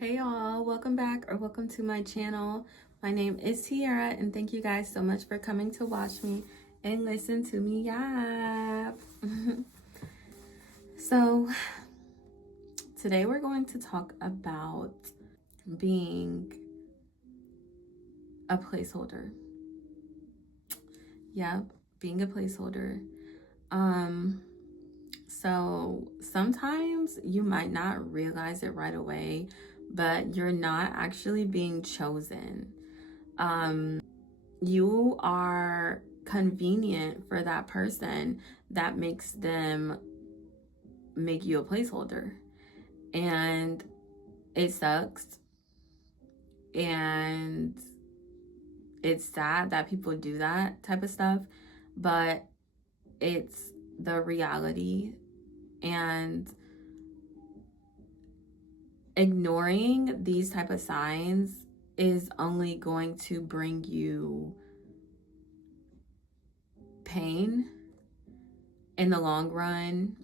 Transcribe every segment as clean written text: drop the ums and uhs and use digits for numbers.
Hey y'all, welcome back or welcome to my channel. My name is Tiara and thank you guys so much for coming to watch me and listen to me yap. So today we're going to talk about being a placeholder. Yep, being a placeholder. So sometimes you might not realize it right away, but you're not actually being chosen. You are convenient for that person that makes them make you a placeholder. And it sucks. And it's sad that people do that type of stuff, but it's the reality. And ignoring these type of signs is only going to bring you pain in the long run.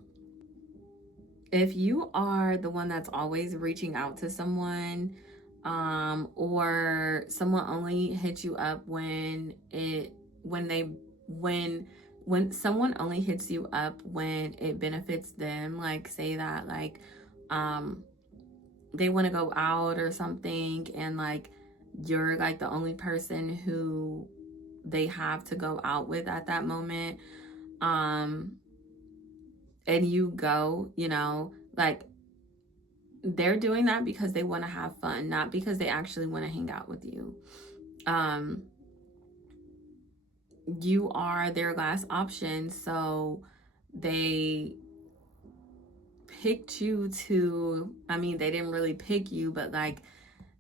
If you are the one that's always reaching out to someone, or someone only hits you up when someone only hits you up when it benefits them, like say that like they want to go out or something, and like you're like the only person who they have to go out with at that moment, and you go, like they're doing that because they want to have fun, not because they actually want to hang out with you. You are their last option, so they picked you to, they didn't really pick you, but like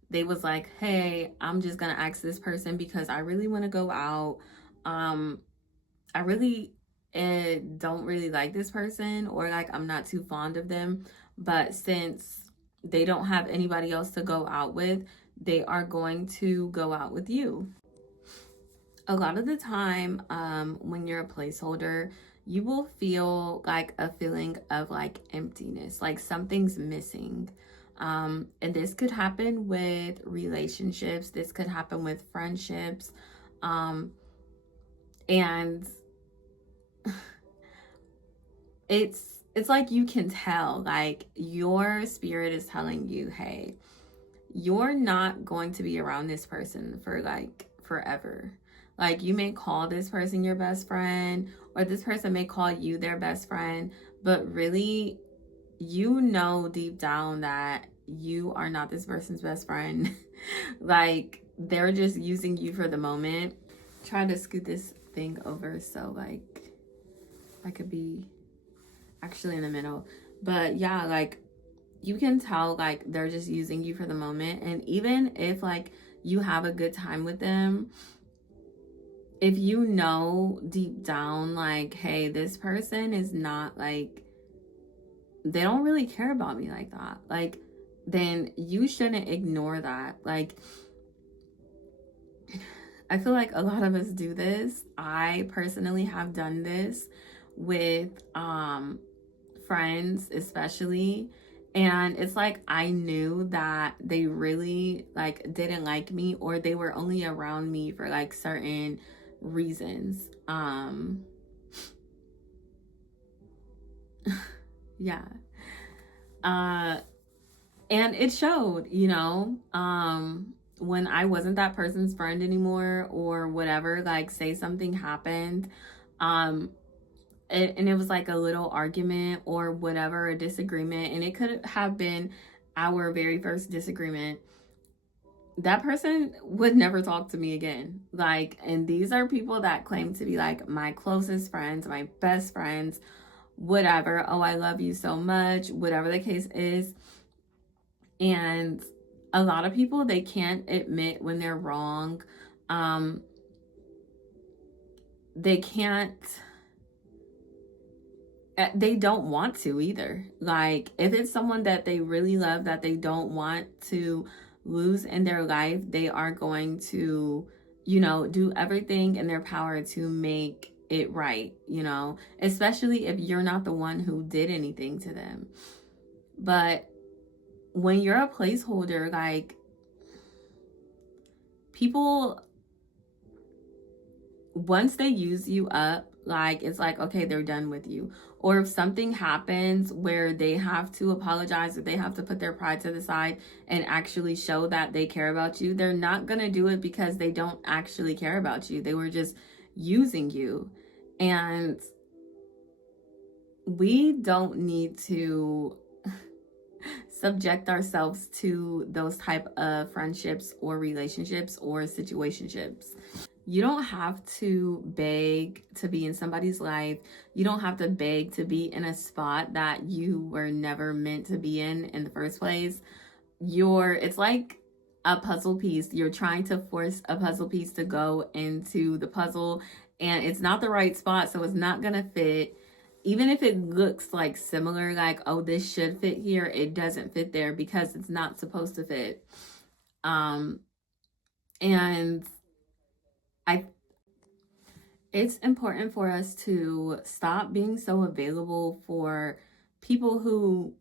they was like, hey, I'm just gonna ask this person because I really want to go out. I really don't really like this person, or like I'm not too fond of them, but since they don't have anybody else to go out with, they are going to go out with you. A lot of the time, when you're a placeholder, you will feel like a feeling of like emptiness, like something's missing. And this could happen with relationships, this could happen with friendships. And it's like you can tell, like your spirit is telling you, hey, you're not going to be around this person for like forever. Like you may call this person your best friend, or this person may call you their best friend, but really, you know deep down that you are not this person's best friend. Like they're just using you for the moment. Try to scoot this thing over so like I could be actually in the middle. But yeah, like you can tell like they're just using you for the moment. And even if like you have a good time with them, if you know deep down like, hey, this person is not like, they don't really care about me like that, like then you shouldn't ignore that. Like I feel like a lot of us do this. I personally have done this with friends especially, and it's like I knew that they really like didn't like me, or they were only around me for like certain reasons. Yeah. And it showed, when I wasn't that person's friend anymore or whatever, like say something happened, and it was like a little argument or whatever, a disagreement, and it could have been our very first disagreement. That person would never talk to me again. Like, and these are people that claim to be like my closest friends, my best friends, whatever. Oh, I love you so much, whatever the case is. And a lot of people, they can't admit when they're wrong. They can't, they don't want to either. Like if it's someone that they really love, that they don't want to lose in their life, they are going to, do everything in their power to make it right, especially if you're not the one who did anything to them. But when you're a placeholder, like, people, once they use you up, like, it's like, okay, they're done with you. Or if something happens where they have to apologize, or they have to put their pride to the side and actually show that they care about you, they're not going to do it because they don't actually care about you. They were just using you. And we don't need to subject ourselves to those type of friendships or relationships or situationships. You don't have to beg to be in somebody's life. You don't have to beg to be in a spot that you were never meant to be in the first place. It's like a puzzle piece. You're trying to force a puzzle piece to go into the puzzle, and it's not the right spot, so it's not gonna fit. Even if it looks like similar, like, oh, this should fit here, it doesn't fit there because it's not supposed to fit. And I it's important for us to stop being so available for people who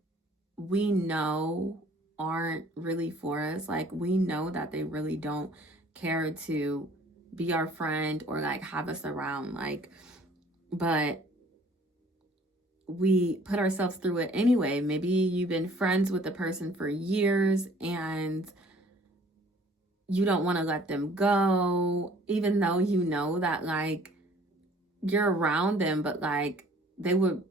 we know aren't really for us. Like, we know that they really don't care to be our friend or like have us around, like, but we put ourselves through it anyway. Maybe you've been friends with the person for years and you don't want to let them go, even though you know that, like, you're around them, but like, they would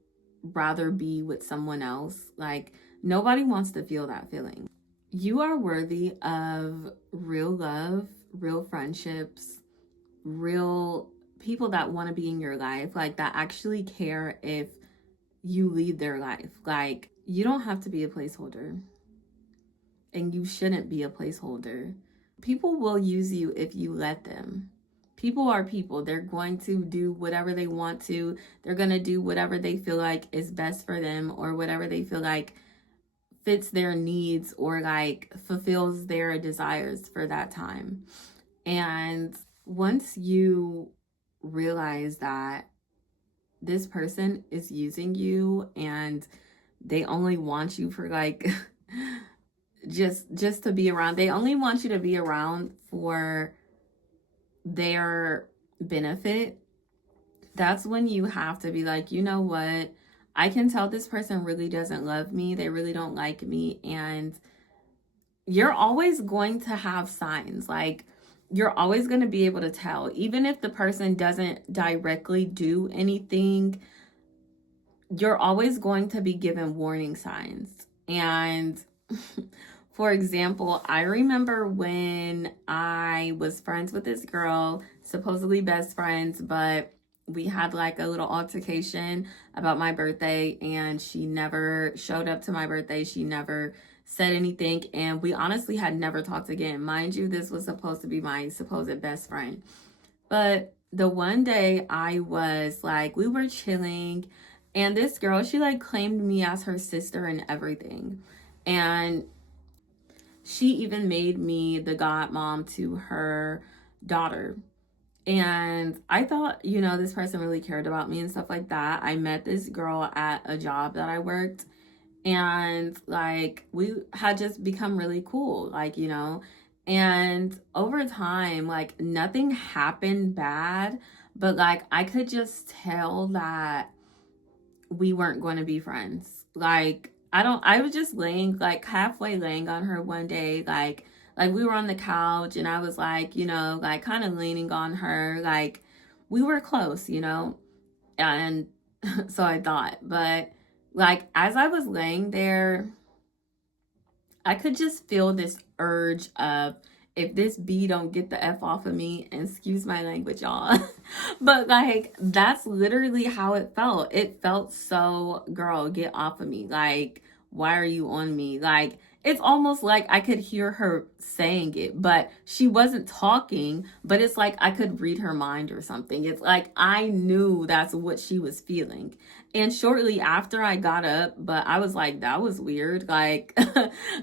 rather be with someone else. Like, nobody wants to feel that feeling. You are worthy of real love, real friendships, real people that want to be in your life, like, that actually care if you leave their life. Like, you don't have to be a placeholder, and you shouldn't be a placeholder. People will use you if you let them. People are people. They're going to do whatever they want to. They're going to do whatever they feel like is best for them, or whatever they feel like fits their needs or like fulfills their desires for that time. And once you realize that this person is using you and they only want you for like just to be around. They only want you to be around for their benefit. That's when you have to be like, you know what? I can tell this person really doesn't love me. They really don't like me. And you're always going to have signs. Like, you're always going to be able to tell. Even if the person doesn't directly do anything, you're always going to be given warning signs. And for example, I remember when I was friends with this girl, supposedly best friends, but we had like a little altercation about my birthday, and she never showed up to my birthday. She never said anything, and we honestly had never talked again. Mind you, this was supposed to be my supposed best friend. But the one day I was like, we were chilling, and this girl, she like claimed me as her sister and everything. And she even made me the godmom to her daughter. And I thought, you know, this person really cared about me and stuff like that. I met this girl at a job that I worked, and like, we had just become really cool, like, you know. And over time, like, nothing happened bad, but like, I could just tell that we weren't going to be friends. Like, I was just laying, like, halfway laying on her one day, like we were on the couch, and I was like, you know, like, kind of leaning on her, like, we were close, you know. And so I thought, but like, as I was laying there, I could just feel this urge of, if this bee don't get the F off of me, and excuse my language, y'all. But like, that's literally how it felt. It felt so, girl, get off of me. Like, why are you on me? Like, it's almost like I could hear her saying it, but she wasn't talking, but it's like I could read her mind or something. It's like I knew that's what she was feeling. And shortly after, I got up, but I was like, that was weird. Like,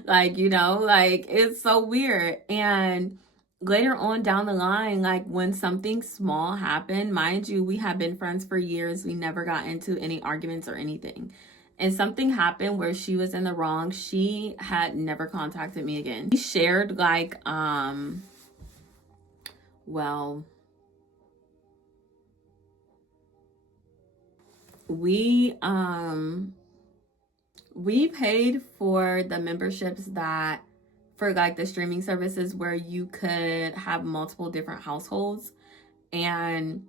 like, you know, like, it's so weird. And later on down the line, like, when something small happened, mind you, we had been friends for years. We never got into any arguments or anything. and something happened where she was in the wrong, she had never contacted me again. We shared like well, we we paid for the memberships that for like the streaming services where you could have multiple different households. And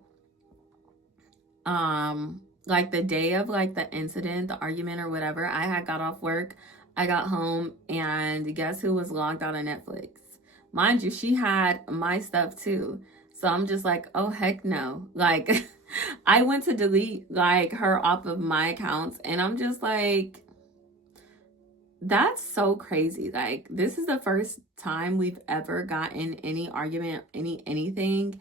like the day of like the incident, the argument or whatever, I had got off work, I got home, and guess who was logged out of Netflix? Mind you, she had my stuff too. So I'm just like, oh heck no. Like I went to delete like her off of my accounts, and I'm just like, that's so crazy. Like, this is the first time we've ever gotten any argument, anything.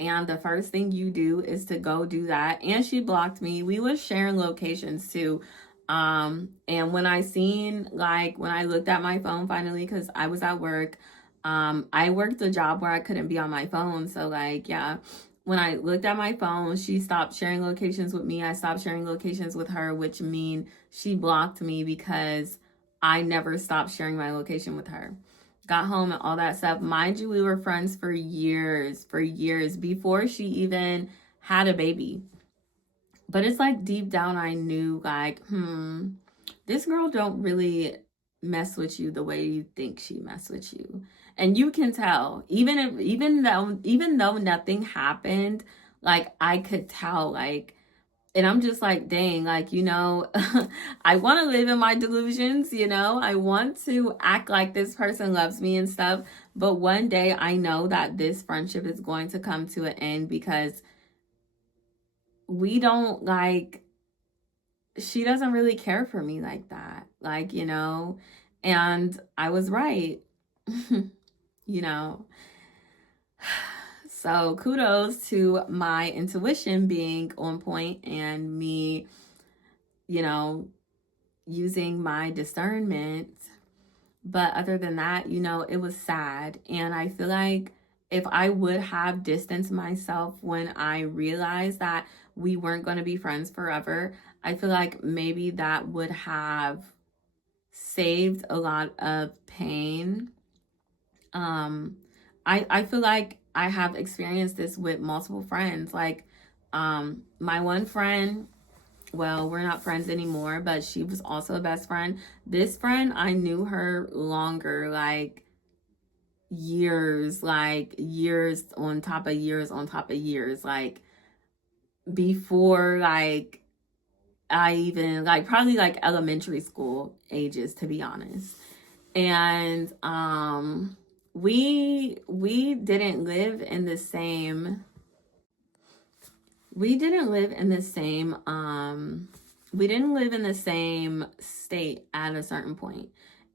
And the first thing you do is to go do that. And she blocked me. We was sharing locations too. And when I seen, like, when I looked at my phone finally, because I was at work, I worked a job where I couldn't be on my phone. So, like, yeah, when I looked at my phone, she stopped sharing locations with me. I stopped sharing locations with her, which mean she blocked me because I never stopped sharing my location with her. Got home and all that stuff. Mind you, we were friends for years before she even had a baby. But it's like deep down I knew like, this girl don't really mess with you the way you think she mess with you. And you can tell, even though nothing happened, like I could tell, like, and I'm just like, dang, like, I want to live in my delusions, I want to act like this person loves me and stuff. But one day I know that this friendship is going to come to an end because we don't like, she doesn't really care for me like that. Like, and I was right, you know. So kudos to my intuition being on point and me, using my discernment. But other than that, it was sad. And I feel like if I would have distanced myself when I realized that we weren't going to be friends forever, I feel like maybe that would have saved a lot of pain. I feel like I have experienced this with multiple friends. Like, my one friend, well, we're not friends anymore, but she was also a best friend. This friend, I knew her longer, like years on top of years on top of years, like before, like I even, like, probably like elementary school ages, to be honest. And we didn't live in the same we didn't live in the same we didn't live in the same state at a certain point.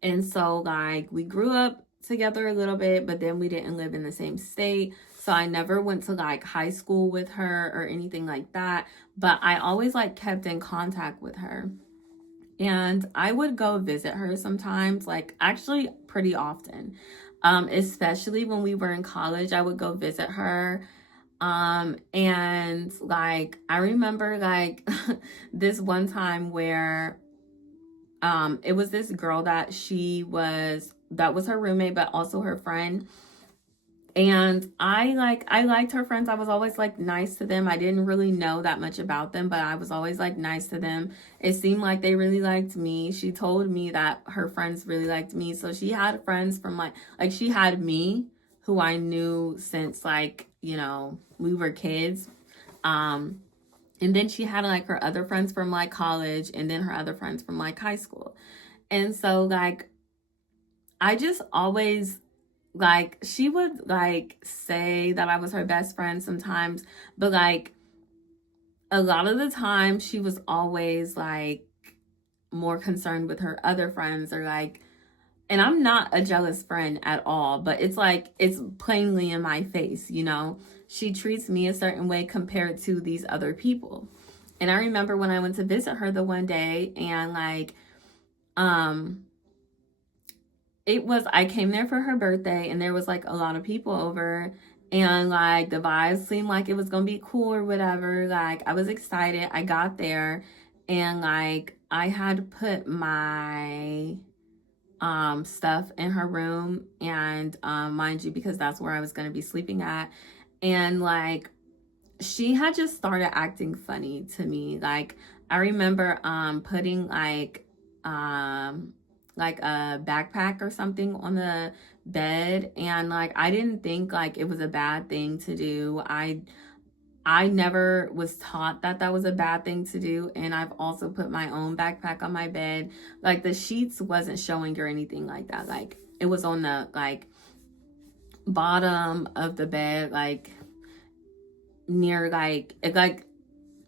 And so like we grew up together a little bit, but then we didn't live in the same state. So I never went to like high school with her or anything like that, but I always like kept in contact with her. And I would go visit her sometimes, like actually pretty often. Especially when we were in college, I would go visit her. And like I remember like this one time where it was this girl that that was her roommate but also her friend. And I liked her friends. I was always like nice to them. I didn't really know that much about them, but I was always like nice to them. It seemed like they really liked me. She told me that her friends really liked me. So she had friends from like she had me, who I knew since like, we were kids. And then she had like her other friends from like college, and then her other friends from like high school. And so like I just always, like, she would like say that I was her best friend sometimes, but like a lot of the time she was always like more concerned with her other friends, or like, and I'm not a jealous friend at all, but it's like it's plainly in my face, she treats me a certain way compared to these other people. And I remember when I went to visit her the one day, and like I came there for her birthday, and there was like a lot of people over, and like the vibes seemed like it was gonna be cool or whatever. Like I was excited. I got there, and like I had put my stuff in her room, and mind you, because that's where I was going to be sleeping at, and like she had just started acting funny to me. Like I remember putting like a backpack or something on the bed, and like I didn't think like it was a bad thing to do. I never was taught that that was a bad thing to do, and I've also put my own backpack on my bed. Like the sheets wasn't showing or anything like that. Like it was on the like bottom of the bed, like near like it, like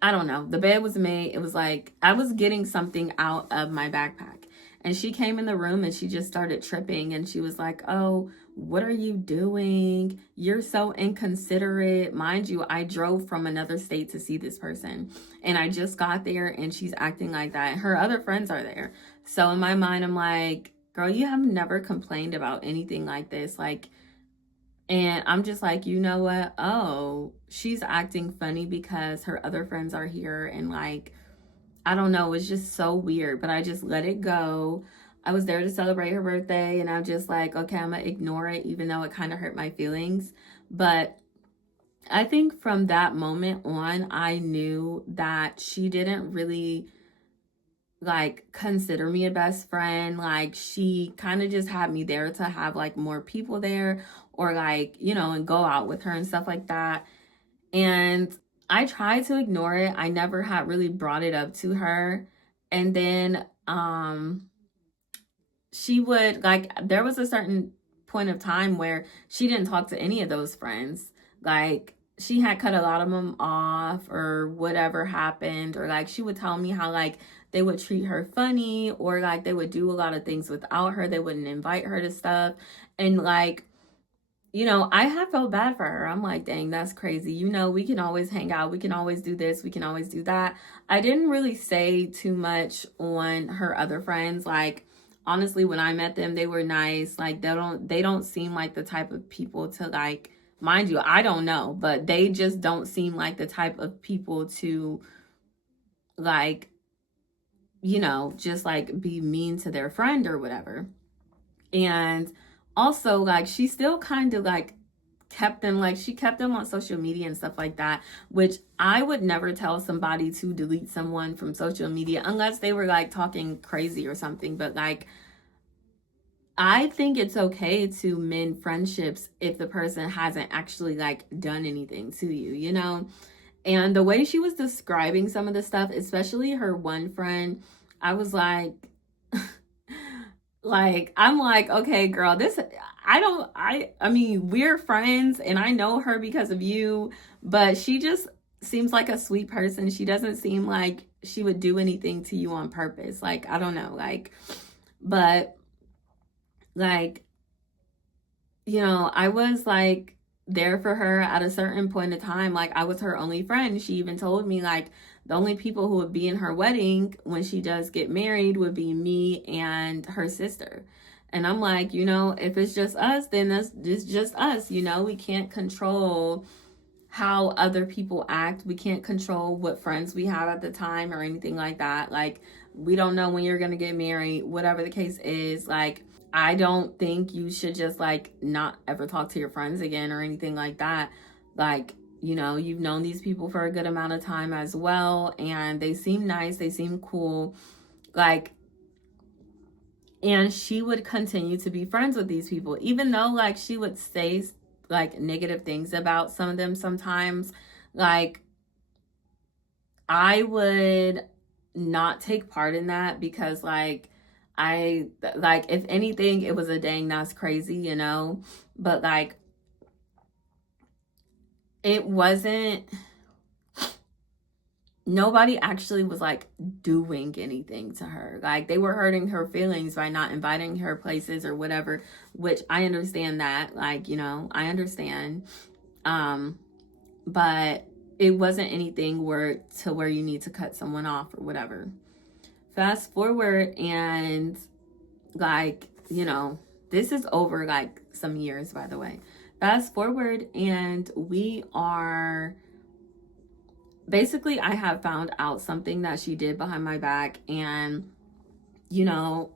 I don't know. The bed was made. It was like I was getting something out of my backpack. And she came in the room and she just started tripping. And she was like, "Oh, what are you doing? You're so inconsiderate." Mind you, I drove from another state to see this person. And I just got there and she's acting like that. Her other friends are there. So in my mind, I'm like, "Girl, you have never complained about anything like this." Like, and I'm just like, you know what? Oh, she's acting funny because her other friends are here. And like, I don't know, it's just so weird. But I just let it go. I was there to celebrate her birthday. And I'm just like, okay, I'm going to ignore it, even though it kind of hurt my feelings. But I think from that moment on, I knew that she didn't really like consider me a best friend. Like she kind of just had me there to have like more people there, or like, you know, and go out with her and stuff like that. And I tried to ignore it. I never had really brought it up to her. And then she would like, there was a certain point of time where she didn't talk to any of those friends. Like she had cut a lot of them off or whatever happened, or like she would tell me how like they would treat her funny, or like they would do a lot of things without her. They wouldn't invite her to stuff. And like, you know, I have felt bad for her. I'm like, dang, that's crazy. You know, we can always hang out. We can always do this. We can always do that. I didn't really say too much on her other friends. Like, honestly, when I met them, they were nice. Like, they don't seem like the type of people to like, mind you, I don't know, but they just don't seem like the type of people to like, you know, just like be mean to their friend or whatever. And also like she still kind of like kept them, like she kept them on social media and stuff like that, which I would never tell somebody to delete someone from social media unless they were like talking crazy or something. But like I think it's okay to mend friendships if the person hasn't actually like done anything to you, you know? And the way she was describing some of the stuff, especially her one friend, I was like, like, I'm like, okay, girl, this, I mean, we're friends and I know her because of you, but she just seems like a sweet person. She doesn't seem like she would do anything to you on purpose. Like, I don't know, like, but like, you know, I was like there for her at a certain point of time. Like I was her only friend. She even told me like the only people who would be in her wedding when she does get married would be me and her sister. And I'm like, you know, if it's just us, then that's just us. You know, we can't control how other people act. We can't control what friends we have at the time or anything like that. Like we don't know when you're going to get married, whatever the case is. Like I don't think you should just like not ever talk to your friends again or anything like that. Like, you know, you've known these people for a good amount of time as well, and they seem nice, they seem cool. Like, and she would continue to be friends with these people, even though like she would say like negative things about some of them sometimes. Like, I would not take part in that because like I like if anything it was a dang that's crazy, you know. But like it wasn't, nobody actually was like doing anything to her. Like they were hurting her feelings by not inviting her places or whatever, which I understand that, like, you know, I understand. But it wasn't anything where you need to cut someone off or whatever. Fast forward, and like, you know, this is over like some years, by the way. Fast forward, and we are basically I have found out something that she did behind my back, and you know,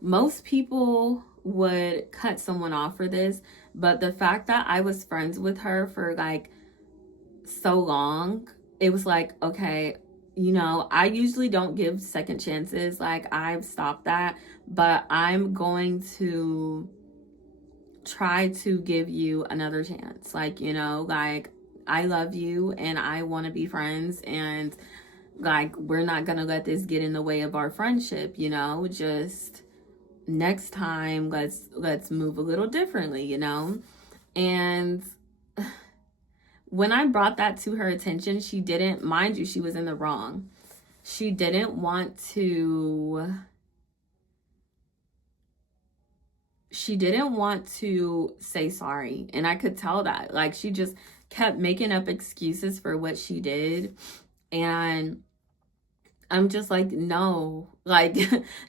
most people would cut someone off for this, but the fact that I was friends with her for like so long, it was like, okay, I usually don't give second chances. Like, I've stopped that, but I'm going to try to give you another chance. Like, like, I love you and I want to be friends, and like, we're not going to let this get in the way of our friendship, just next time let's move a little differently. And when I brought that to her attention, she didn't, mind you, she was in the wrong. She didn't want to say sorry. And I could tell that. Like, she just kept making up excuses for what she did. And I'm just like, no, like,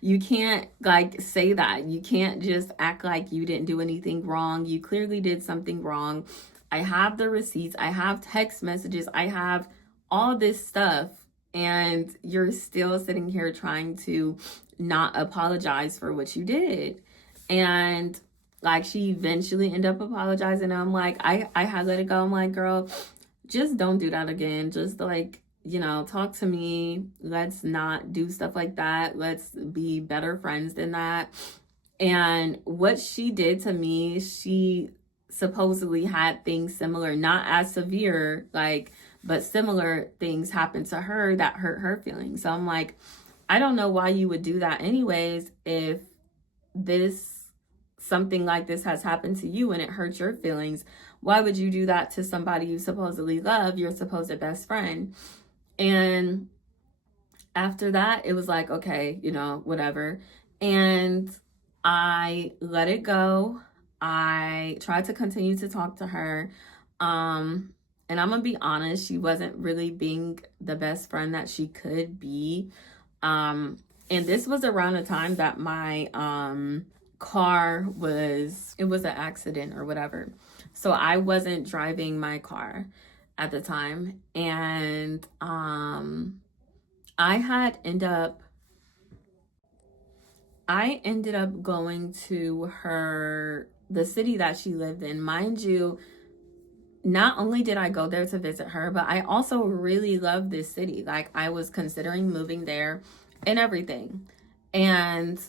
you can't like say that. You can't just act like you didn't do anything wrong. You clearly did something wrong. I have the receipts. I have text messages. I have all this stuff. And you're still sitting here trying to not apologize for what you did. And like, she eventually ended up apologizing. And I'm like, I had let it go. I'm like, girl, just don't do that again. Just like, talk to me. Let's not do stuff like that. Let's be better friends than that. And what she did to me, she supposedly had things similar, not as severe, like, but similar things happened to her that hurt her feelings. So I'm like, I don't know why you would do that anyways. If something like this has happened to you and it hurts your feelings, why would you do that to somebody you supposedly love, your supposed best friend? And after that, it was like, okay, whatever. And I let it go. I tried to continue to talk to her. And I'm gonna be honest, she wasn't really being the best friend that she could be. And this was around the time that my car it was an accident or whatever. So I wasn't driving my car at the time. And I ended up going to the city that she lived in. Mind you, not only did I go there to visit her, but I also really loved this city. Like, I was considering moving there and everything. And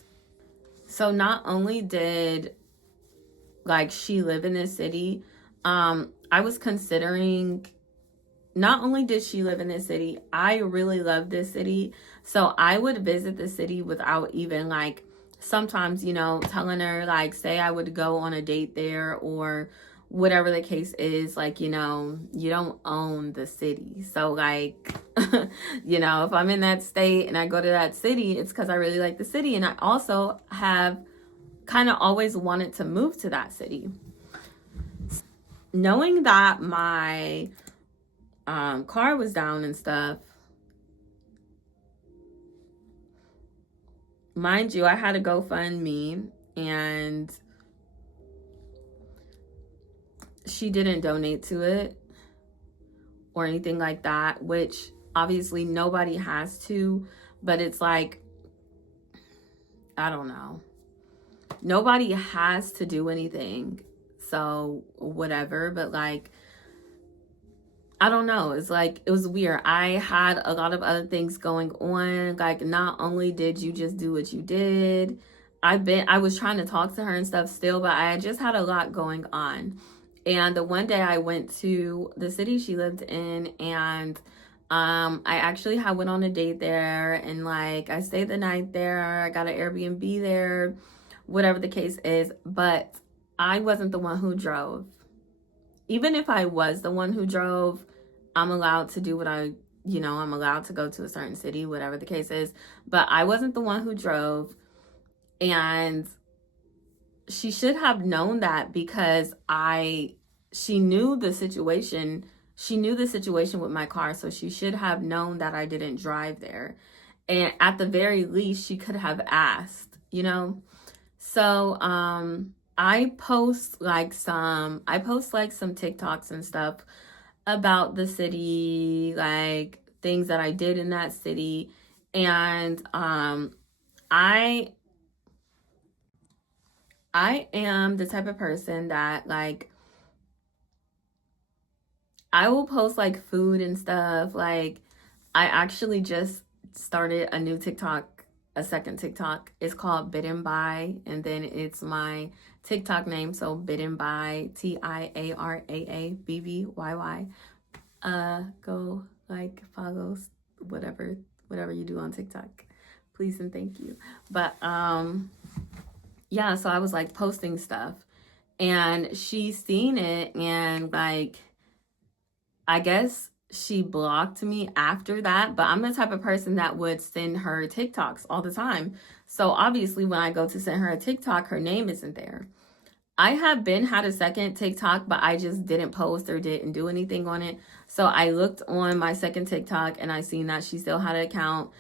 so not only did like she live in this city, I was considering, not only did she live in this city, I really love this city. So I would visit the city without even like, sometimes, telling her, like, say I would go on a date there or whatever the case is, like, you don't own the city. So like, if I'm in that state and I go to that city, it's because I really like the city. And I also have kind of always wanted to move to that city. Knowing that my car was down and stuff, mind you, I had a GoFundMe, and she didn't donate to it or anything like that, which obviously nobody has to, but it's like, I don't know. Nobody has to do anything. So whatever, but like, I don't know. It's like, it was weird. I had a lot of other things going on. Like, not only did you just do what you did, I was trying to talk to her and stuff still, but I just had a lot going on. And the one day I went to the city she lived in, and I actually went on a date there, and like, I stayed the night there. I got an Airbnb there, whatever the case is, but I wasn't the one who drove. Even if I was the one who drove, I'm allowed to do I'm allowed to go to a certain city, whatever the case is. But I wasn't the one who drove. And she should have known that, because she knew the situation. She knew the situation with my car. So she should have known that I didn't drive there. And at the very least, she could have asked, So, I post like some TikToks and stuff about the city, like things that I did in that city. And I I am the type of person that like I will post like food and stuff. Like I actually just started a new TikTok, a second TikTok. It's called Bitten by, and then it's my TikTok name. So Bitten by, TIARAABBYY. Go like follow whatever you do on TikTok. Please and thank you. But yeah, so I was like posting stuff and she seen it and like I guess she blocked me after that, but I'm the type of person that would send her TikToks all the time. So obviously when I go to send her a TikTok, her name isn't there. I have been had a second TikTok, but I just didn't post or didn't do anything on it. So I looked on my second TikTok and I seen that she still had an account.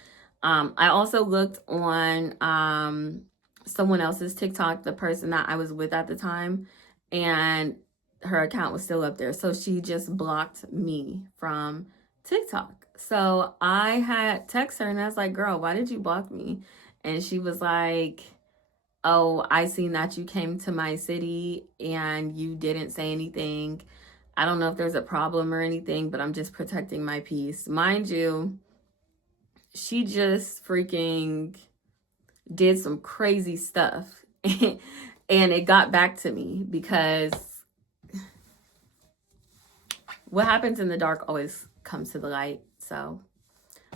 I also looked on someone else's TikTok, the person that I was with at the time, and her account was still up there. So she just blocked me from TikTok. So I had text her and I was like, girl, why did you block me? And she was like, oh, I seen that you came to my city and you didn't say anything. I don't know if there's a problem or anything, but I'm just protecting my peace. Mind you, she just freaking did some crazy stuff. And it got back to me because what happens in the dark always comes to the light. So,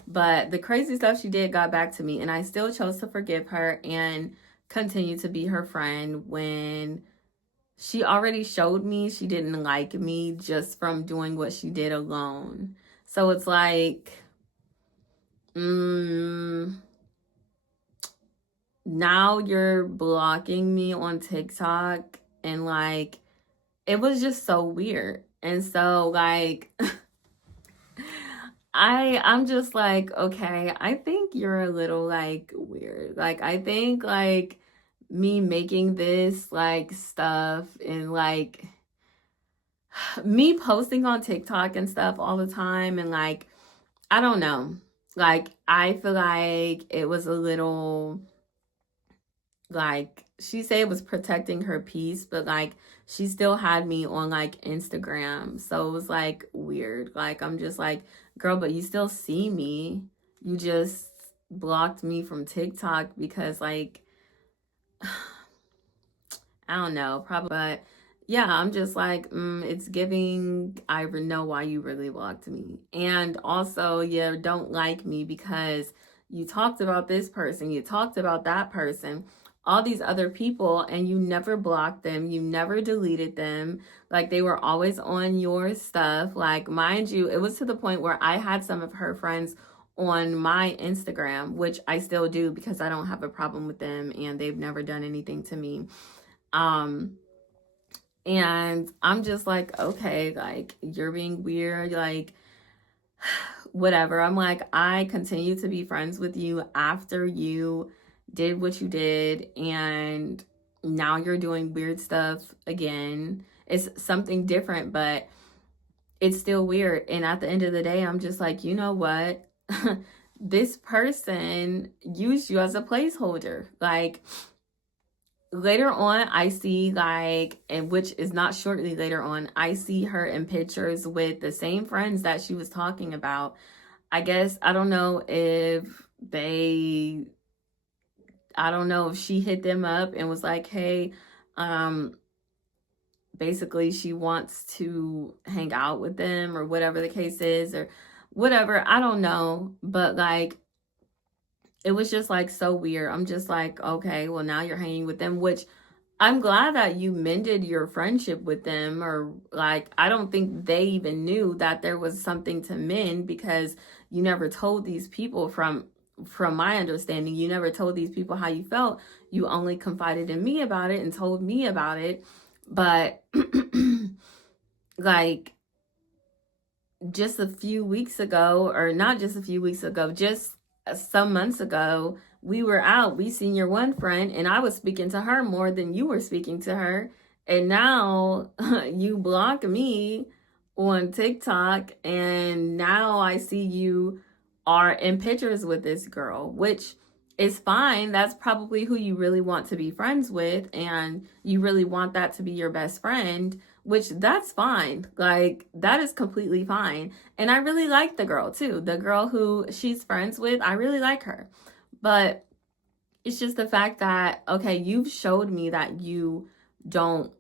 but the crazy stuff she did got back to me, and I still chose to forgive her and continue to be her friend when she already showed me she didn't like me just from doing what she did alone. So it's like, now you're blocking me on TikTok, and like it was just so weird. And so like I'm just like, okay, I think you're a little like weird. Like I think like me making this like stuff and like me posting on TikTok and stuff all the time and like I don't know. Like I feel like it was a little like she said it was protecting her peace, but like she still had me on like Instagram. So it was like weird. Like I'm just like, girl, but you still see me. You just blocked me from TikTok because like I don't know, probably, but yeah, I'm just like, it's giving, I know why you really blocked me. And also, you don't like me because you talked about this person, you talked about that person, all these other people, and you never blocked them, you never deleted them. Like they were always on your stuff. Like, mind you, it was to the point where I had some of her friends on my Instagram, which I still do because I don't have a problem with them and they've never done anything to me. And I'm just like, okay, like you're being weird, like whatever. I'm like, I continue to be friends with you after you did what you did, and now you're doing weird stuff again. It's something different, but it's still weird. And at the end of the day, I'm just like, you know what? This person used you as a placeholder. Like later on I see like, and which is not shortly later on, I see her in pictures with the same friends that she was talking about. I guess I don't know if she hit them up and was like, hey, basically she wants to hang out with them or whatever the case is or whatever, I don't know, but like it was just like so weird. I'm just like, okay, well now you're hanging with them, which I'm glad that you mended your friendship with them, or like I don't think they even knew that there was something to mend because you never told these people, from my understanding, you never told these people how you felt. You only confided in me about it and told me about it. But like just a few weeks ago, or not just a few weeks ago, just some months ago, we were out, we seen your one friend, and I was speaking to her more than you were speaking to her. And now you block me on TikTok, and now I see you are in pictures with this girl, which is fine. That's probably who you really want to be friends with, and you really want that to be your best friend, which that's fine. Like, that is completely fine. And I really like the girl too. The girl who she's friends with, I really like her. But it's just the fact that, okay, you've showed me that you don't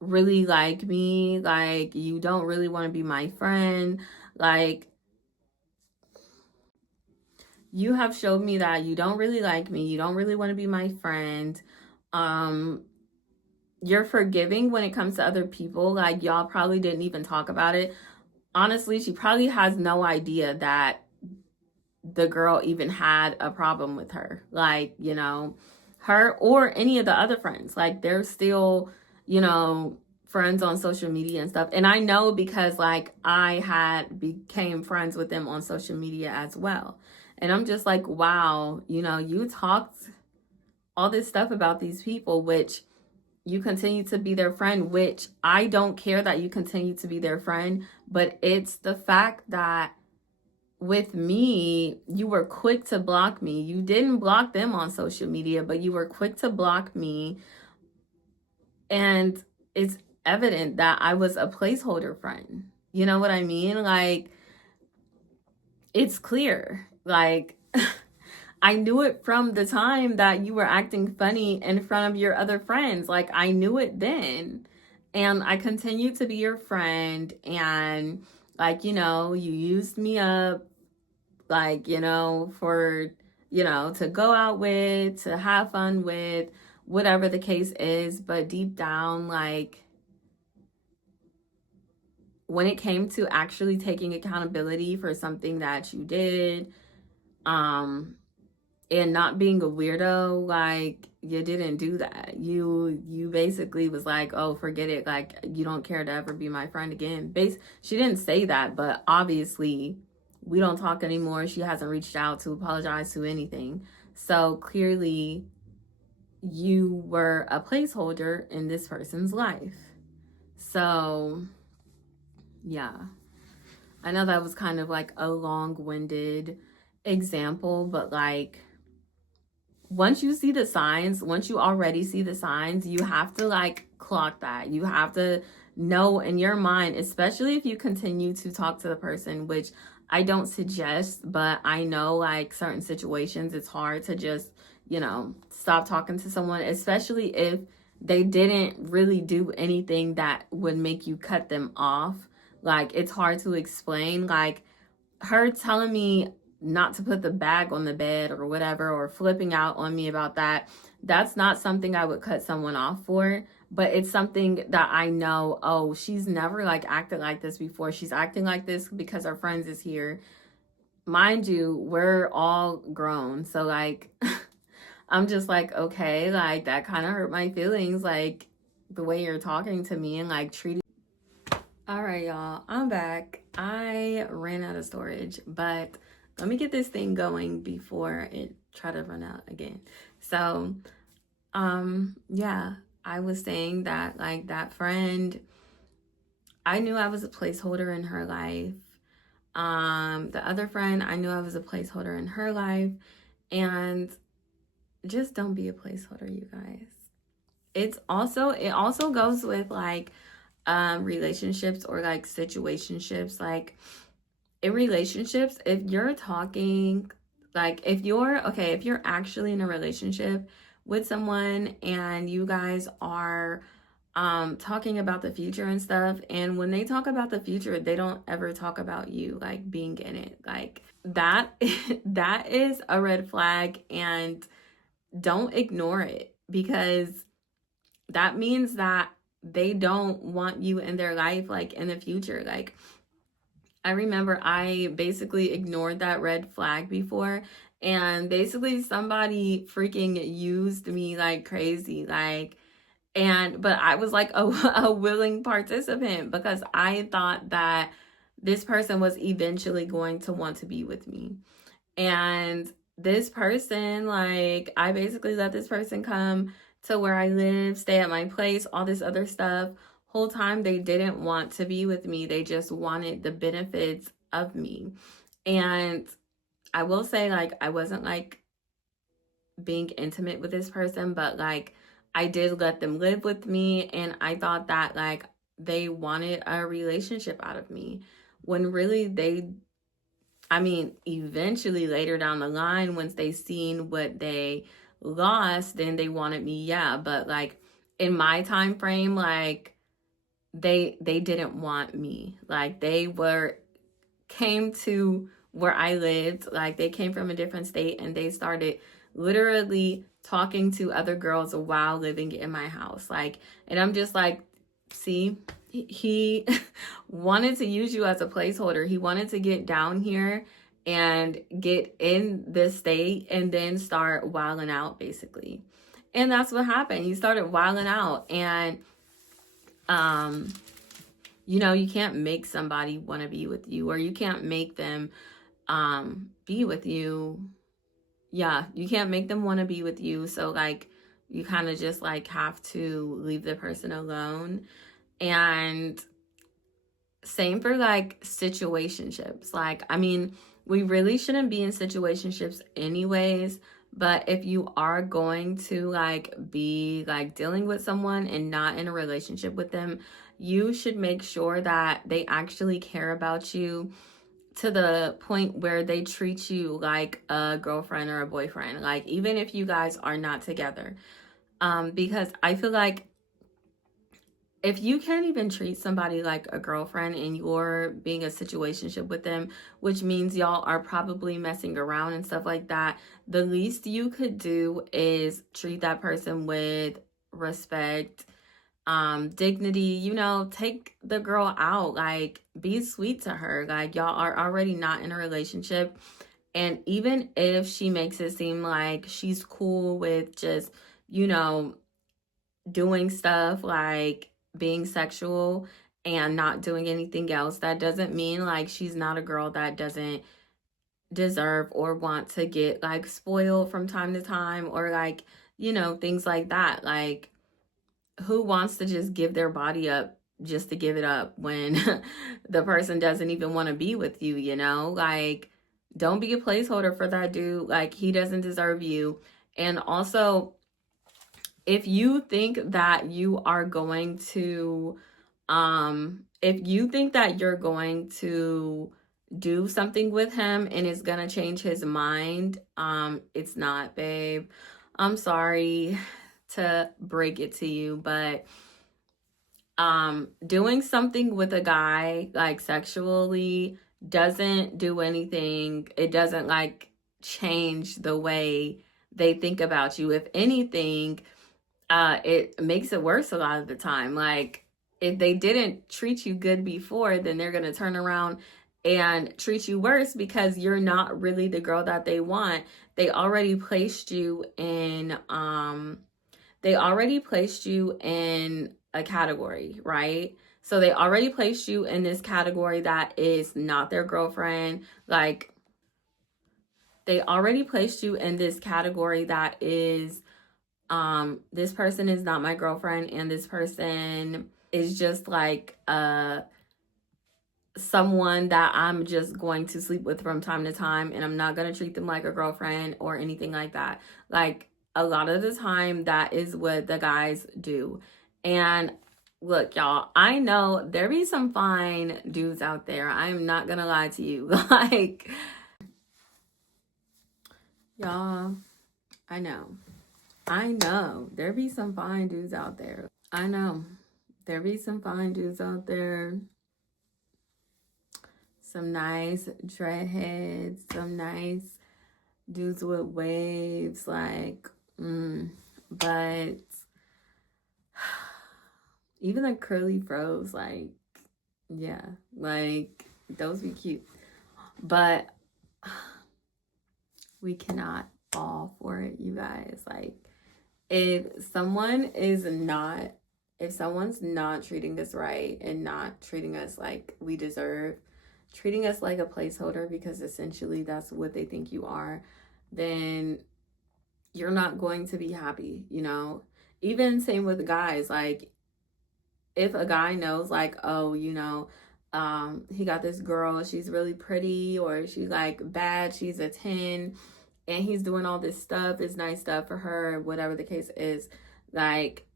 really like me, like you don't really want to be my friend, like you have showed me that you don't really like me, you don't really want to be my friend. um you're forgiving when it comes to other people, like y'all probably didn't even talk about it. Honestly, she probably has no idea that the girl even had a problem with her, like, you know, her or any of the other friends, like they're still, you know, friends on social media and stuff. And I know because like I had became friends with them on social media as well. And I'm just like, wow, you know, you talked all this stuff about these people, which you continue to be their friend, which I don't care that you continue to be their friend, but it's the fact that with me, you were quick to block me. You didn't block them on social media, but you were quick to block me. And it's evident that I was a placeholder friend. You know what I mean? Like, it's clear. Like, I knew it from the time that you were acting funny in front of your other friends. Like, I knew it then. And I continued to be your friend. And, like, you know, you used me up, like, you know, for, you know, to go out with, to have fun with, whatever the case is. But deep down, like, when it came to actually taking accountability for something that you did, um, and not being a weirdo, like, you didn't do that. You basically was like, oh, forget it, like you don't care to ever be my friend again. She didn't say that, but obviously we don't talk anymore. She hasn't reached out to apologize to anything. So clearly you were a placeholder in this person's life. So yeah, I know that was kind of like a long-winded example, but like, once you see the signs, once you already see the signs, you have to like clock that. You have to know in your mind, especially if you continue to talk to the person, which I don't suggest, but I know like certain situations, it's hard to just, you know, stop talking to someone, especially if they didn't really do anything that would make you cut them off. Like, it's hard to explain. Like, her telling me not to put the bag on the bed or whatever, or flipping out on me about that, that's not something I would cut someone off for. But it's something that I know, oh, she's never like acted like this before. She's acting like this because our friends is here. Mind you, we're all grown. So like, I'm just like, okay, like that kind of hurt my feelings. Like, the way you're talking to me and like treating. All right, y'all, I'm back. I ran out of storage, but let me get this thing going before it try to run out again. So, yeah, I was saying that like that friend, I knew I was a placeholder in her life. The other friend, I knew I was a placeholder in her life, and just don't be a placeholder, you guys. It also goes with like relationships or like situationships. Like, in relationships, if you're talking, like if you're actually in a relationship with someone and you guys are talking about the future and stuff, and when they talk about the future, they don't ever talk about you like being in it, like that that is a red flag, and don't ignore it, because that means that they don't want you in their life like in the future. Like, I remember I basically ignored that red flag before, and basically somebody freaking used me like crazy, like, but I was like a willing participant because I thought that this person was eventually going to want to be with me. And this person, like, I basically let this person come to where I live, stay at my place, all this other stuff, whole time they didn't want to be with me. They just wanted the benefits of me. And I will say, like, I wasn't like being intimate with this person, but like I did let them live with me, and I thought that like they wanted a relationship out of me, when really I mean, eventually later down the line, once they seen what they lost, then they wanted me, yeah. But like in my time frame, like they didn't want me. Like they were came to where I lived, like they came from a different state, and they started literally talking to other girls while living in my house. Like, and I'm just like, see, he wanted to use you as a placeholder. He wanted to get down here and get in this state and then start wilding out, basically. And that's what happened. He started wilding out, and um you know, you can't make somebody want to be with you, or you can't make them be with you. Yeah, you can't make them want to be with you. So like you kind of just like have to leave the person alone. And same for like situationships. Like, I mean, we really shouldn't be in situationships anyways, but if you are going to like be like dealing with someone and not in a relationship with them, you should make sure that they actually care about you to the point where they treat you like a girlfriend or a boyfriend, like even if you guys are not together. Because I feel like if you can't even treat somebody like a girlfriend and you're being a situationship with them, which means y'all are probably messing around and stuff like that, the least you could do is treat that person with respect, dignity, you know, take the girl out, like be sweet to her. Like y'all are already not in a relationship. And even if she makes it seem like she's cool with just, you know, doing stuff like being sexual and not doing anything else, that doesn't mean like she's not a girl that doesn't deserve or want to get like spoiled from time to time, or like, you know, things like that. Like, who wants to just give their body up just to give it up when the person doesn't even want to be with you, you know? Like, don't be a placeholder for that dude. Like, he doesn't deserve you. And also, if you think that you are going to if you think that you're going to do something with him and it's gonna change his mind, it's not, babe. I'm sorry to break it to you, but doing something with a guy like sexually doesn't do anything. It doesn't like change the way they think about you. If anything, it makes it worse a lot of the time. Like, if they didn't treat you good before, then they're going to turn around and treat you worse because you're not really the girl that they want. They already placed you in a category, right? So they already placed you in this category that is not their girlfriend. Like, they already placed you in this category that is this person is not my girlfriend, and this person is just like someone that I'm just going to sleep with from time to time, and I'm not going to treat them like a girlfriend or anything like that. Like, a lot of the time that is what the guys do. And look, y'all, I know there be some fine dudes out there. I'm not gonna lie to you. Like, y'all, I know there be some fine dudes out there. I know there be some fine dudes out there. Some nice dreadheads, some nice dudes with waves, like, but even the curly froze, like, yeah, like, those be cute. But we cannot fall for it, you guys. Like, if someone's not treating us right and not treating us like we deserve, treating us like a placeholder, because essentially that's what they think you are, then you're not going to be happy, you know? Even same with guys, like, if a guy knows like, oh, he got this girl, she's really pretty, or she's like bad, she's a 10, and he's doing all this stuff, this nice stuff for her, whatever the case is, like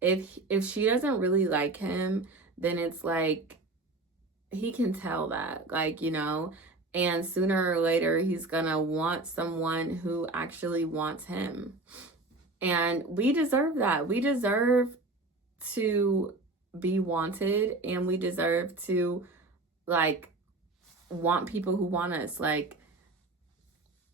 if she doesn't really like him, then it's like he can tell that, like, and sooner or later he's gonna want someone who actually wants him. And we deserve that. We deserve to be wanted, and we deserve to like want people who want us. Like,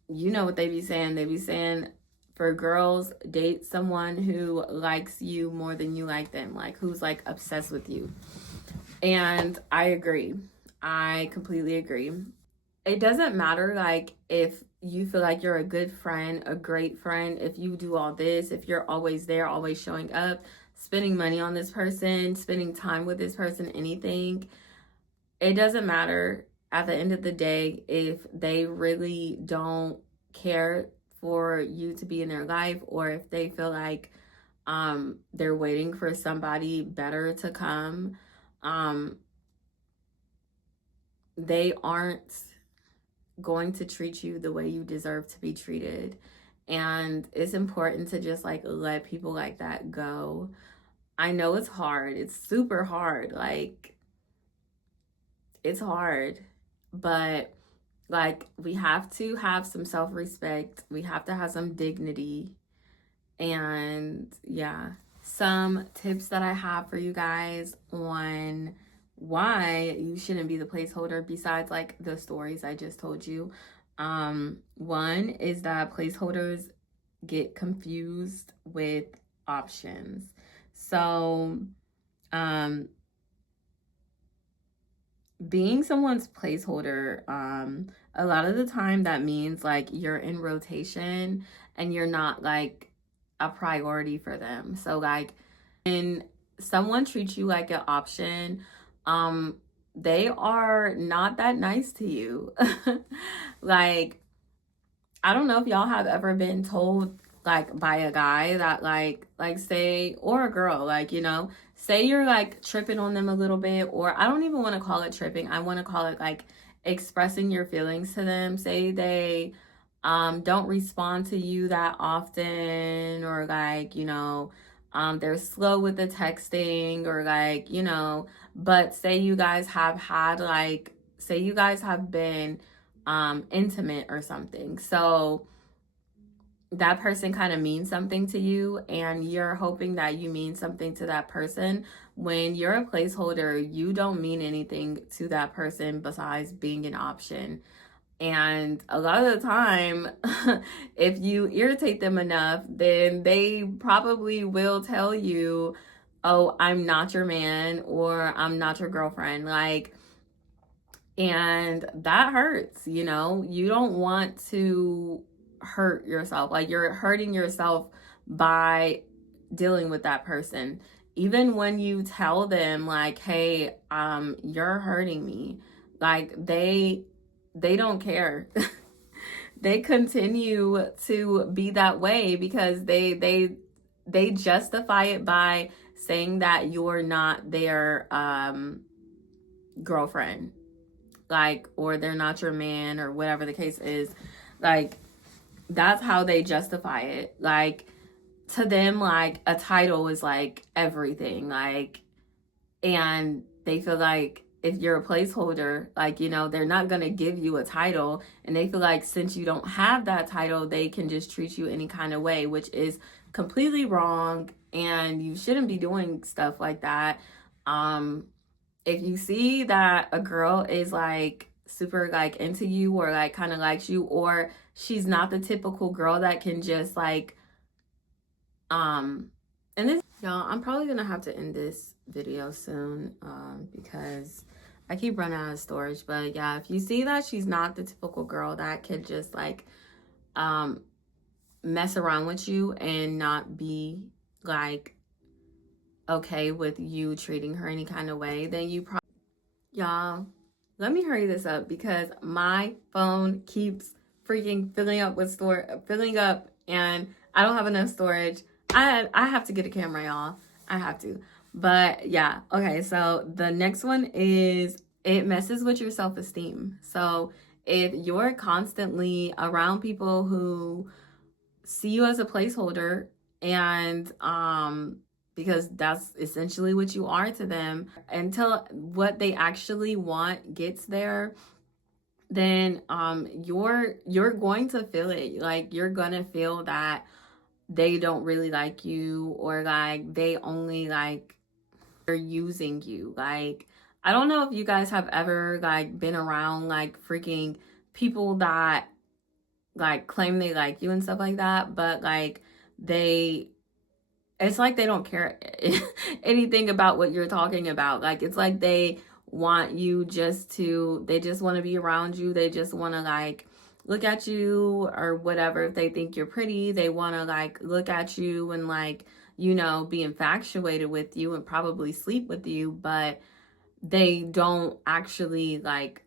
you know what they be saying? They be saying, for girls, date someone who likes you more than you like them, like who's like obsessed with you. And I agree. I completely agree. It doesn't matter like if you feel like you're a good friend, a great friend, if you do all this, if you're always there, always showing up, spending money on this person, spending time with this person, anything. It doesn't matter at the end of the day if they really don't care for you to be in their life, or if they feel like they're waiting for somebody better to come. They aren't going to treat you the way you deserve to be treated. And it's important to just like let people like that go. I know it's hard. It's super hard. Like, it's hard. But like, we have to have some self-respect. We have to have some dignity. And yeah, some tips that I have for you guys on why you shouldn't be the placeholder, besides like the stories I just told you. One is that placeholders get confused with options. So being someone's placeholder, a lot of the time that means like you're in rotation and you're not like a priority for them. So like when someone treats you like an option, they are not that nice to you. Like, I don't know if y'all have ever been told like by a guy that like say, or a girl, like, say you're like tripping on them a little bit, or I don't even want to call it tripping. I want to call it like expressing your feelings to them. Say they don't respond to you that often, or like, they're slow with the texting, or like, but say you guys have had like, say you guys have been intimate or something. So that person kind of means something to you, and you're hoping that you mean something to that person. When you're a placeholder, you don't mean anything to that person besides being an option. And a lot of the time, if you irritate them enough, then they probably will tell you, oh, I'm not your man, or I'm not your girlfriend. Like, and that hurts, you don't want to hurt yourself. Like, you're hurting yourself by dealing with that person. Even when you tell them like, hey, you're hurting me, like they don't care. They continue to be that way because they justify it by saying that you're not their girlfriend, like, or they're not your man, or whatever the case is. Like, that's how they justify it. Like, to them, like, a title is like everything. Like, and they feel like if you're a placeholder, like, they're not going to give you a title, and they feel like since you don't have that title, they can just treat you any kind of way, which is completely wrong, and you shouldn't be doing stuff like that. If you see that a girl is like super like into you, or like kind of likes you, or she's not the typical girl that can just like and this, y'all, I'm probably gonna have to end this video soon because I keep running out of storage. But yeah, if you see that she's not the typical girl that can just like mess around with you and not be like okay with you treating her any kind of way, then you probably, y'all, let me hurry this up because my phone keeps freaking filling up, and I don't have enough storage. I have to get a camera, y'all. I have to. But yeah, okay, so the next one is it messes with your self-esteem. So if you're constantly around people who see you as a placeholder, and because that's essentially what you are to them, until what they actually want gets there, then you're going to feel it. Like you're gonna feel that they don't really like you, or like they only like they're using you. Like I don't know if you guys have ever like been around like freaking people that like claim they like you and stuff like that, but like they it's like they don't care anything about what you're talking about. Like it's like they want you just to they just want to be around you. They just want to like look at you or whatever. If they think you're pretty, they want to like look at you and like, you know, be infatuated with you and probably sleep with you, but they don't actually like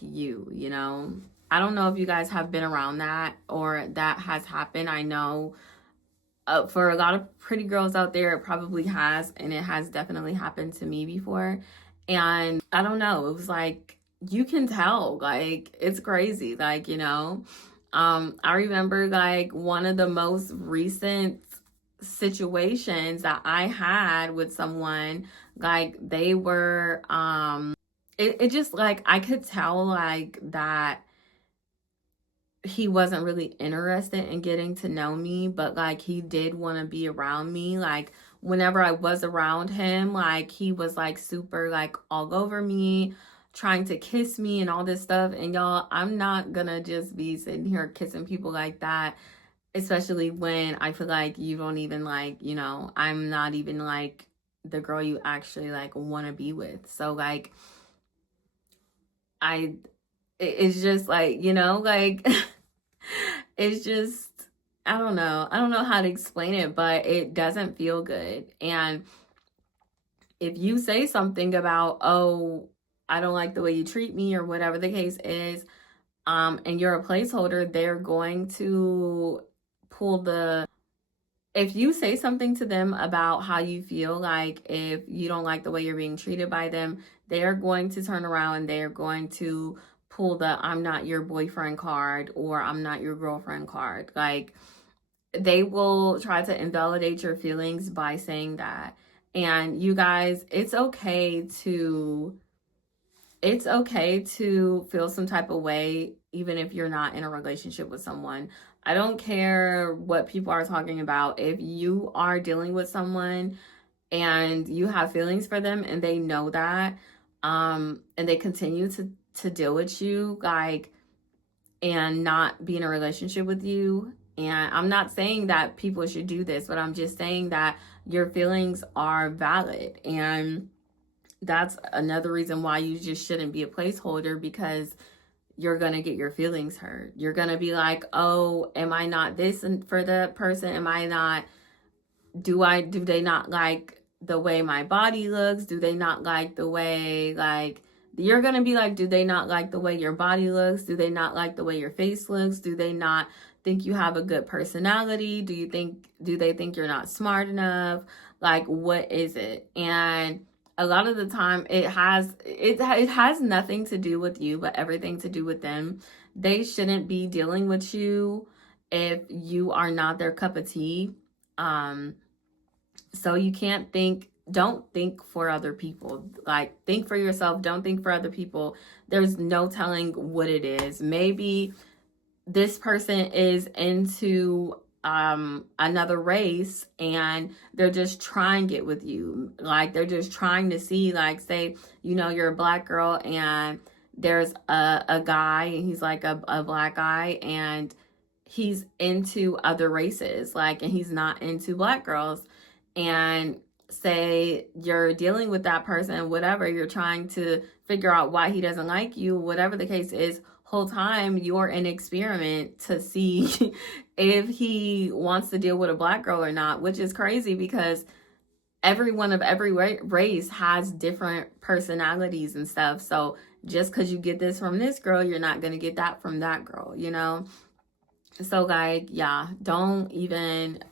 you, you know. I don't know if you guys have been around that or that has happened. I know for a lot of pretty girls out there, it probably has, and it has definitely happened to me before. And I don't know, it was like you can tell, like it's crazy, like, you know. I remember like one of the most recent situations that I had with someone, like they were it just like I could tell like that he wasn't really interested in getting to know me, but like he did want to be around me. Like whenever I was around him, like he was like super like all over me, trying to kiss me and all this stuff. And y'all, I'm not gonna just be sitting here kissing people like that, especially when I feel like you don't even like, you know, I'm not even like the girl you actually like want to be with. So like I it's just like, you know, like it's just I don't know. I don't know how to explain it, but it doesn't feel good. And if you say something about, "Oh, I don't like the way you treat me," or whatever the case is, and you're a placeholder, they're going to pull the if you say something to them about how you feel, like if you don't like the way you're being treated by them, they're going to turn around and they're going to pull the I'm not your boyfriend card or I'm not your girlfriend card. Like they will try to invalidate your feelings by saying that. And you guys, it's okay to feel some type of way even if you're not in a relationship with someone. I don't care what people are talking about. If you are dealing with someone and you have feelings for them and they know that, and they continue to deal with you, like, and not be in a relationship with you. And I'm not saying that people should do this, but I'm just saying that your feelings are valid. And that's another reason why you just shouldn't be a placeholder, because you're going to get your feelings hurt. You're going to be like, oh, am I not this for the person? Am I not, do they not like the way my body looks? Do they not like the way, like, you're going to be like, do they not like the way your body looks? Do they not like the way your face looks? Do they not think you have a good personality? Do they think you're not smart enough? Like, what is it? And a lot of the time it has nothing to do with you, but everything to do with them. They shouldn't be dealing with you if you are not their cup of tea. So you can't don't think for other people. Like, think for yourself, don't think for other people. There's no telling what it is. Maybe this person is into another race and they're just trying to get with you. Like they're just trying to see, like, say, you know, you're a black girl and there's a guy and he's like a black guy and he's into other races, like, and he's not into black girls. And say you're dealing with that person, whatever, you're trying to figure out why he doesn't like you, whatever the case is, whole time you're an experiment to see if he wants to deal with a black girl or not, which is crazy because everyone of every race has different personalities and stuff. So just because you get this from this girl, you're not going to get that from that girl, you know? So like, yeah, don't even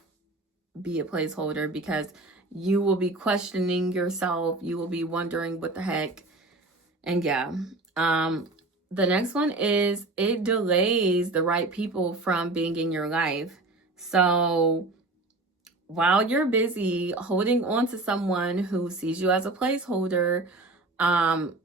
be a placeholder, because you will be questioning yourself. You will be wondering what the heck. And yeah, the next one is it delays the right people from being in your life. So while you're busy holding on to someone who sees you as a placeholder, um,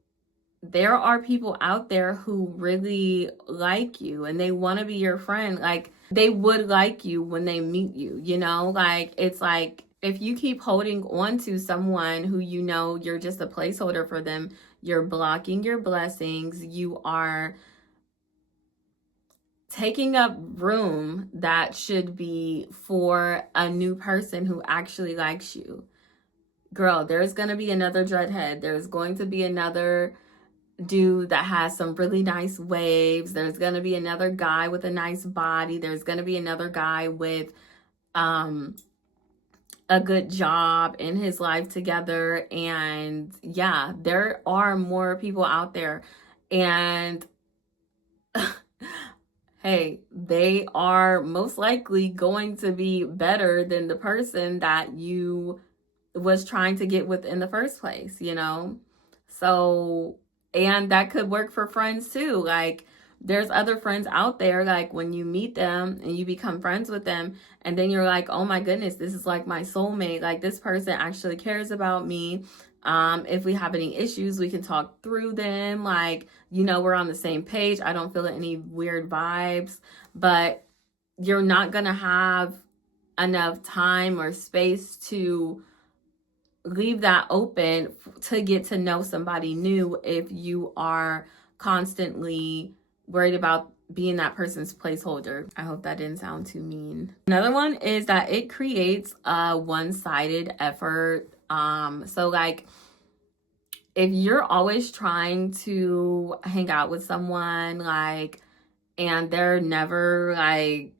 there are people out there who really like you and they want to be your friend. Like, they would like you when they meet you, you know? Like, it's like if you keep holding on to someone who you know you're just a placeholder for them, you're blocking your blessings. You are taking up room that should be for a new person who actually likes you. Girl, there's going to be another dreadhead. There's going to be another dude that has some really nice waves. There's going to be another guy with a nice body. There's going to be another guy with a good job in his life together. And yeah, there are more people out there. And hey, they are most likely going to be better than the person that you was trying to get with in the first place, you know? So, and that could work for friends too. Like, there's other friends out there, like when you meet them and you become friends with them, and then you're like, oh my goodness, this is like my soulmate. Like, this person actually cares about me. If we have any issues, we can talk through them. Like, you know, we're on the same page. I don't feel any weird vibes, but you're not going to have enough time or space to leave that open to get to know somebody new if you are constantly worried about being that person's placeholder. I hope that didn't sound too mean. Another one is that it creates a one-sided effort. So like, if you're always trying to hang out with someone, like, and they're never like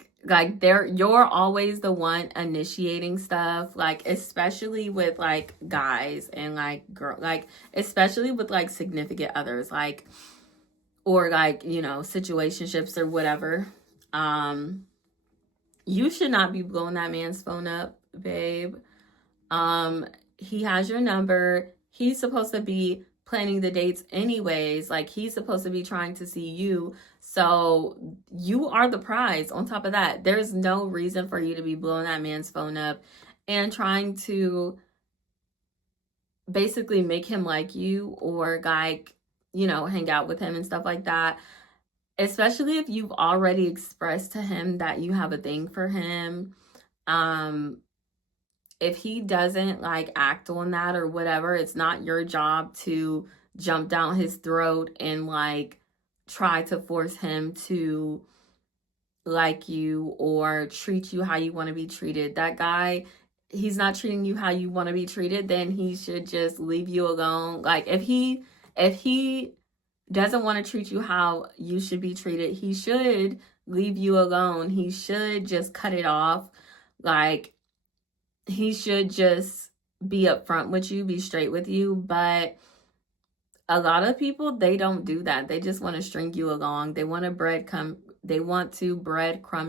you're always the one initiating stuff, like especially with like guys and like girl, like especially with like significant others, like, or like, you know, situationships or whatever. You should not be blowing that man's phone up, babe. He has your number. He's supposed to be planning the dates anyways. Like, he's supposed to be trying to see you. So you are the prize. On top of that, there's no reason for you to be blowing that man's phone up and trying to basically make him like you, or like, you know, hang out with him and stuff like that. Especially if you've already expressed to him that you have a thing for him. If he doesn't like act on that or whatever, it's not your job to jump down his throat and like try to force him to like you or treat you how you want to be treated. That guy, he's not treating you how you want to be treated, then he should just leave you alone. Like, if he doesn't want to treat you how you should be treated, he should leave you alone. He should just cut it off. Like, he should just be upfront with you, be straight with you. But a lot of people, they don't do that. They just want to string you along. They want to breadcrumb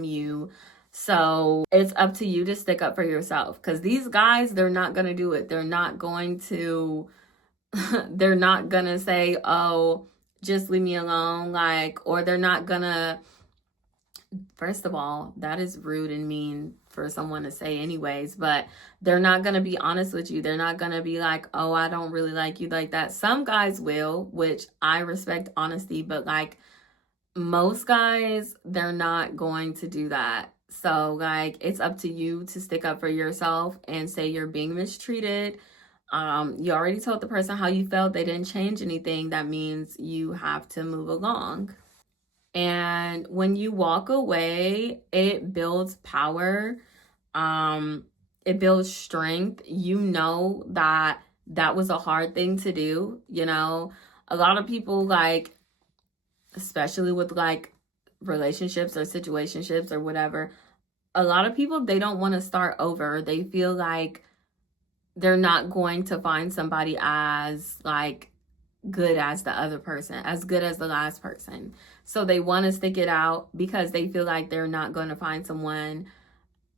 you. So it's up to you to stick up for yourself, because these guys, they're not going to do it. They're not going to they're not going to say, oh, just leave me alone, like, or they're not going to. First of all, that is rude and mean for someone to say anyways, but they're not going to be honest with you. They're not going to be like, oh, I don't really like you like that. Some guys will, which I respect honesty, but like most guys, they're not going to do that. So like, it's up to you to stick up for yourself and say you're being mistreated. You already told the person how you felt. They didn't change anything. That means you have to move along. And when you walk away, it builds power. It builds strength. You know that that was a hard thing to do. You know, a lot of people, like, especially with like relationships or situationships or whatever, a lot of people, they don't want to start over. They feel like they're not going to find somebody as like good as the other person, as good as the last person. So they want to stick it out because they feel like they're not going to find someone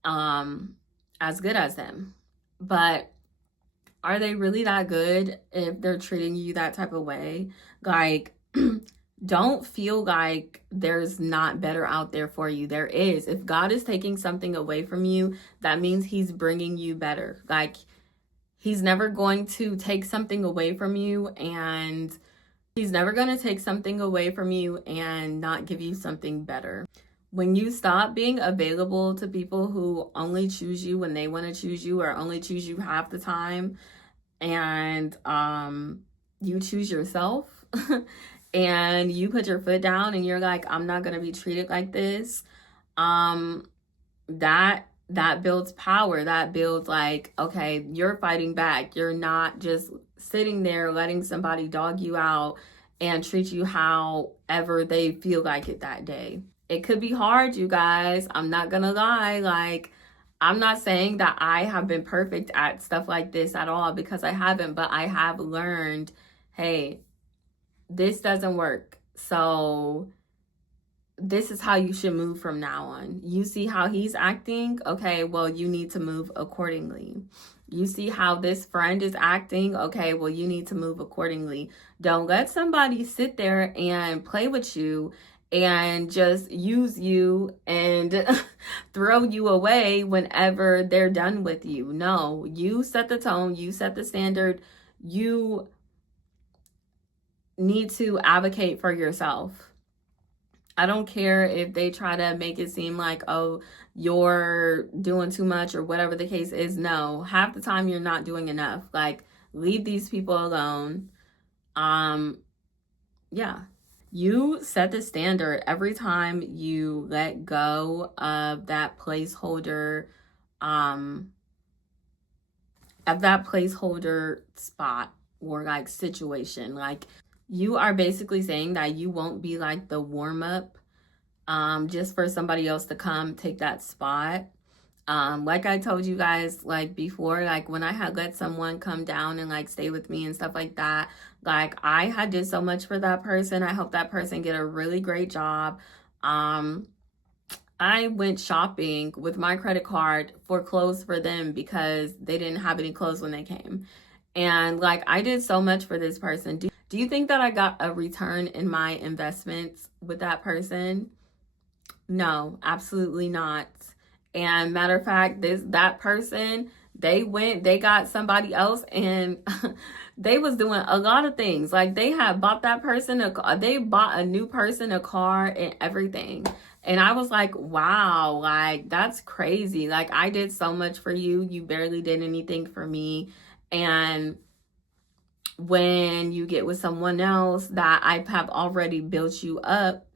as good as them. But Are they really that good if they're treating you that type of way? Like, don't feel like there's not better out there for you. There is. If God is taking something away from you, that means he's bringing you better. Like, he's never going to take something away from you, and he's never going to take something away from you and not give you something better. When you stop being available to people who only choose you when they want to choose you, or only choose you half the time, and you choose yourself and you put your foot down and you're like, I'm not going to be treated like this, that builds power. That builds like, okay, you're fighting back. You're not just sitting there letting somebody dog you out and treat you however they feel like it that day. It could be hard, you guys. I'm not gonna lie. Like, I'm not saying that I have been perfect at stuff like this at all, because I haven't, but I have learned, hey, this doesn't work. So this is how you should move from now on. You see how he's acting? Okay, well, you need to move accordingly. You see how this friend is acting? Okay, well, you need to move accordingly. Don't let somebody sit there and play with you and just use you and throw you away whenever they're done with you. No, you set the tone, you set the standard. You need to advocate for yourself. I don't care if they try to make it seem like, oh, you're doing too much or whatever the case is. No, half the time you're not doing enough. Like, leave these people alone. Yeah. You set the standard every time you let go of that placeholder, spot or like situation. Like, you are basically saying that you won't be like the warm up just for somebody else to come take that spot. Like I told you guys, like before, like when I had let someone come down and like stay with me and stuff like that, like I had did so much for that person. I hope that person get a really great job. I went shopping with my credit card for clothes for them because they didn't have any clothes when they came. And like, I did so much for this person. Do you think that I got a return in my investments with that person? No, absolutely not. And matter of fact, that person, they got somebody else, and they was doing a lot of things. Like, they had bought that person they bought a new person a car and everything. And I was like, wow, like that's crazy. Like, I did so much for you. You barely did anything for me. And when you get with someone else that I have already built you up,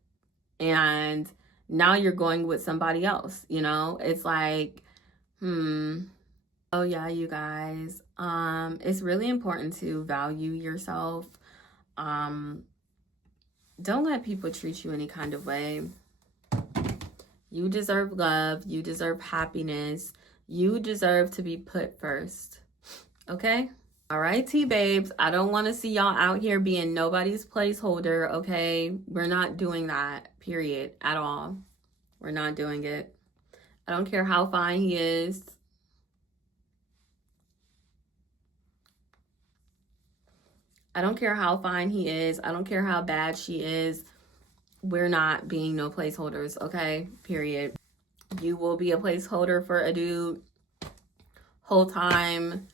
and now you're going with somebody else, it's like, oh yeah, you guys, it's really important to value yourself. Don't let people treat you any kind of way. You deserve love. You deserve happiness. You deserve to be put first. Okay? All right, T-babes. I don't want to see y'all out here being nobody's placeholder, okay? We're not doing that, period, at all. We're not doing it. I don't care how fine he is. I don't care how fine he is. I don't care how bad she is. We're not being no placeholders, okay? Period. You will be a placeholder for a dude whole time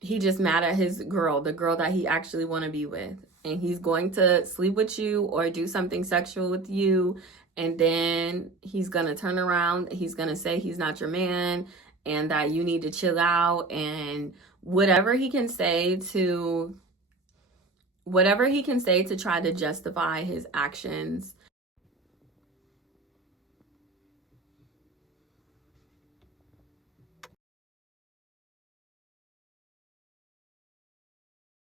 he just mad at his girl, the girl that he actually want to be with. And he's going to sleep with you or do something sexual with you. And then he's going to turn around. He's going to say he's not your man and that you need to chill out. And whatever he can say to try to justify his actions,